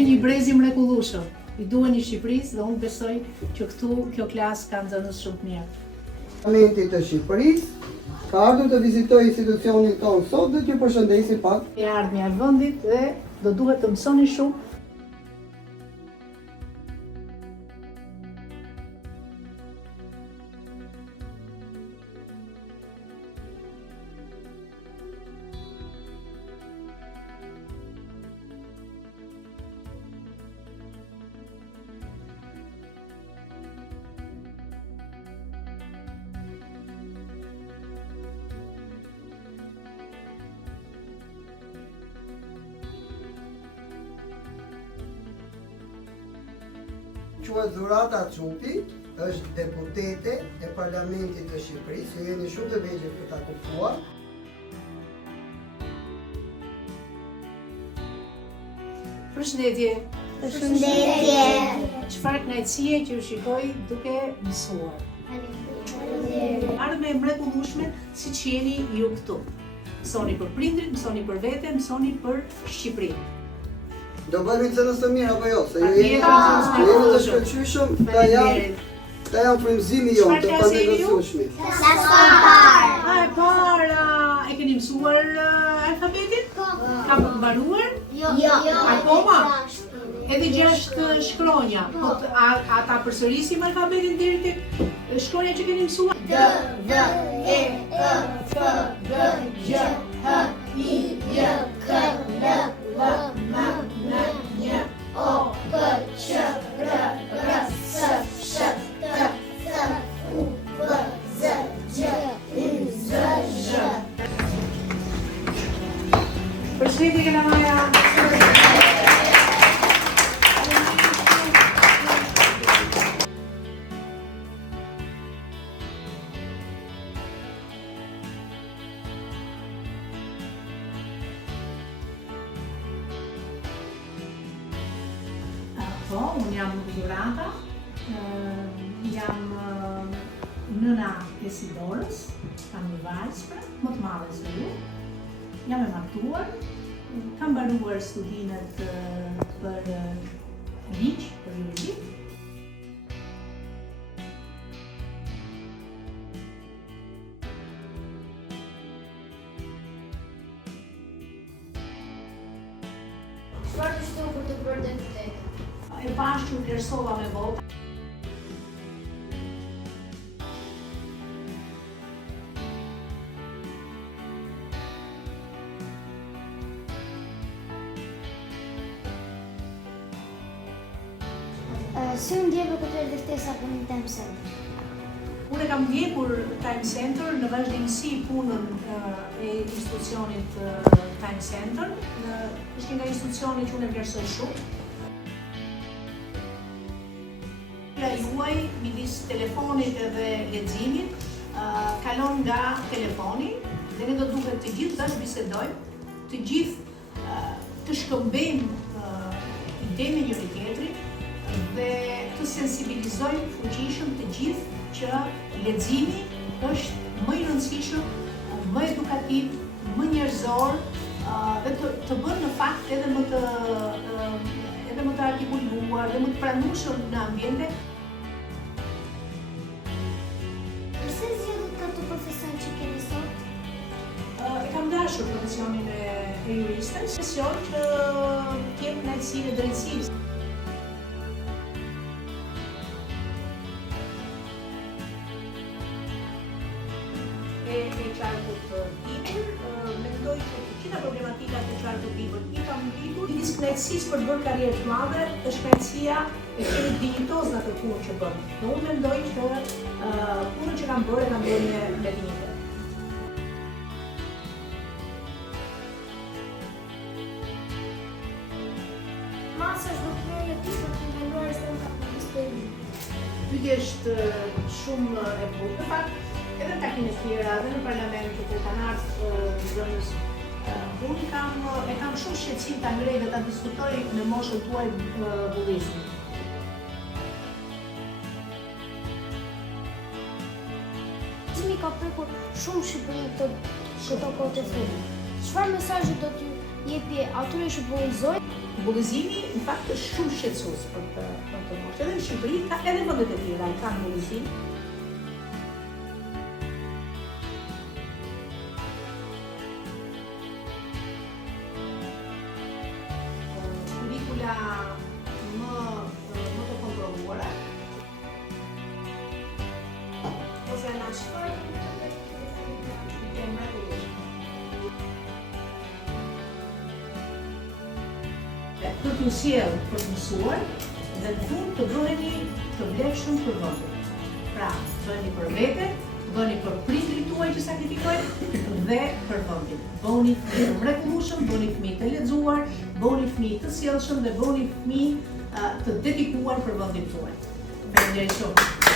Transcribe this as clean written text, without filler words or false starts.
Jeni një brez i mrekullueshëm. I duheni Shqipërisë dhe unë besoj që këtu kjo klasë ka nxënës shumë të mirë. Parlamentit të Shqipërisë ka ardhur të vizitojë institucionin tonë sot dhe t'ju përshëndesi pak. E ardhmja e vendit dhe do duhet të mësoni shumë. Quhet Dhurata Çupi, është deputete e Parlamentit të Shqipërisë, ju jeni shumë të vegjël për ta kuptuar. Përshëndetje. Përshëndetje. Çfarë kënaqësie që ju shikoj duke mësuar. Ardhme e mrekullueshme siç jeni ju këtu. Mësoni për prindrit, mësoni për vete, mësoni për Shqipërinë. Do bëjmë një cënës të mirë apo jo? Se ju Patjetër, jeni të shkëlqyshëm, ta janë frymëzimi jonë të panegociueshmit. E para, e keni mësuar alfabetin? Ka mbaruar? Jo. Akoma? Edhe 6 shkronja. Po a ta përsërisim alfabetin deri tek shkronja që keni mësuar? D, V, E, F, G, J, H, I, J, K, L, M, N, J, O, P, Q, R, S, Sh, T, S, U, V, Z, Gj, I, Z, Zh. Përshëndetje Kalamaja. Po, unë jam Dhurata, jam nëna e Sidorës, kam një vajzë, më të madhe se ju, jam e martuar, kam mbaruar studimet për ligj, për juridi. Çfarë të shtu për të bërë deputete? E bashkë u vlerësova me vota. Si u ndjeve këtë ftesa për një Time Center? Unë kam ndjekur Time Center në vazhdimësi punën e institucionit Time Center. Është nga institucioni që unë e vlerësoj shumë. Juaj midis telefonit dhe leximit kalon nga telefoni dhe ne do duhet të gjithë tash bisedojmë, të gjithë të shkëmbejmë ide me njëri tjetrin dhe të sensibilizojmë fuqishëm të gjithë që leximi është më i rëndësishëm, më edukativ, më njerëzor dhe të bën në fakt edhe më të artikuluar dhe më të pranueshëm në ambiente. Pse zgjedhët këtë profesion që keni sot? E kam dashur profesionin e juristës, profesion që kem kënaqësinë e drejtësisë. E qarkut tipër, mendoj që të gjitha problematikat e qarkut tipër i kam ndikur. Midis kënaqësisë për të bërë karrierë të madhe, është kënaqësia e qenë dinjitoz në atë punë që bën. Dhe unë mendoj që punën që kam bërë me dinjitet. Masa është do të merrje ti për të menduar se ka eksperimentin. Pyetja është shumë e bukur. Në fakt, edhe në takimet tjera, edhe në parlament ku kanë ardhur zënës, unë e kam shumë shqetësim ta ngrej dhe ta diskutoj në moshën tuaj bullizmin. Bullizmi ka prekur shumë Shqipëri këto kohë të fundit. Çfarë mesazhi do t'ju jepi atyre që bullizojnë? Bullizimi në fakt është shumë shqetësues për të moshë. Edhe në Shqipëri ka edhe vendet e tjera kanë bullizim. Kurikula më të kontrolluara ose na shkoj për t'ju sjellë për të mësuar dhe të bëheni të vlefshëm për vendin. Pra, bëheni për vete, bëheni për prindrit tuaj që sakrifikojnë dhe për vendin. Bëheni fëmijë të mrekullueshëm, bëheni fëmijë të lexuar, bëheni fëmijë të sjellshëm dhe bëheni fëmijë të dedikuar për vendin tuaj. Faleminderit shumë.